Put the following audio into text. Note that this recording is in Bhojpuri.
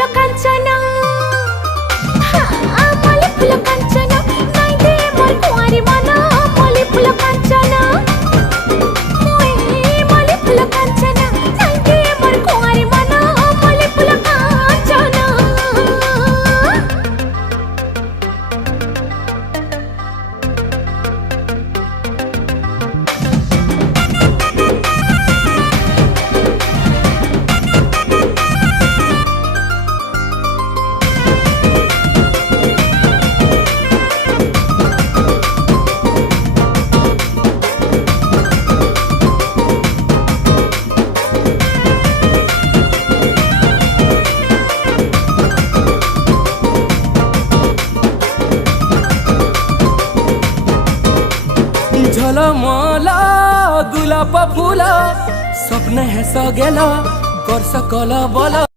फुल कांचना मल्ली फुल कांचना नाई दे मोर कुंवारी मन मल्ली फुल कांचना मल्ली फुल कांचना नाई दे मोर कुंवारी मन मल्ली फुल कांचना। झलमला गुलाब फुला स्वप्न हे सगेला कर सकल बल।